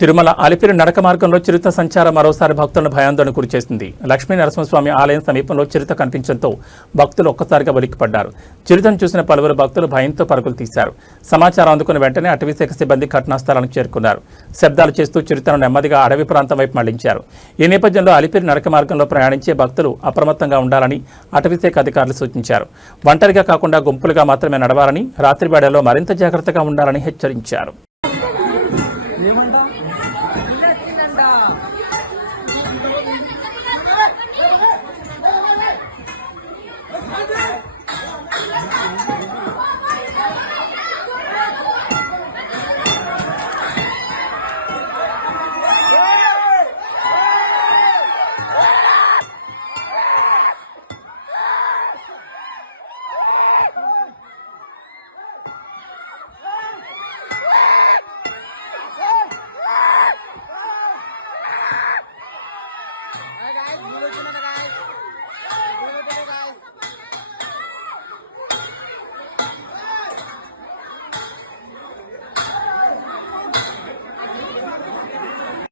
తిరుమల అలిపిరి నడక మార్గంలో చిరుత సంచారం మరోసారి భక్తులను భయాందోళనకు గురిచేసింది. లక్ష్మీ నరసింహస్వామి ఆలయం సమీపంలో చిరుత కనిపించడంతో భక్తులు ఒక్కసారిగా ఉలిక్కిపడ్డారు. చిరుతను చూసిన పలువురు భక్తులు భయంతో పరుగులు తీశారు. సమాచారం అందుకున్న వెంటనే అటవీశాఖ సిబ్బంది ఘటనా స్థలానికి చేరుకున్నారు. శబ్దాలు చేస్తూ చిరుతను నెమ్మదిగా అడవి ప్రాంతం వైపు మళ్లించారు. ఈ నేపథ్యంలో అలిపిరి నడక మార్గంలో ప్రయాణించే భక్తులు అప్రమత్తంగా ఉండాలని అటవీశాఖ అధికారులు సూచించారు. ఒంటరిగా కాకుండా గుంపులుగా మాత్రమే నడవాలని, రాత్రి వేళల్లో మరింత జాగ్రత్తగా ఉండాలని హెచ్చరించారు.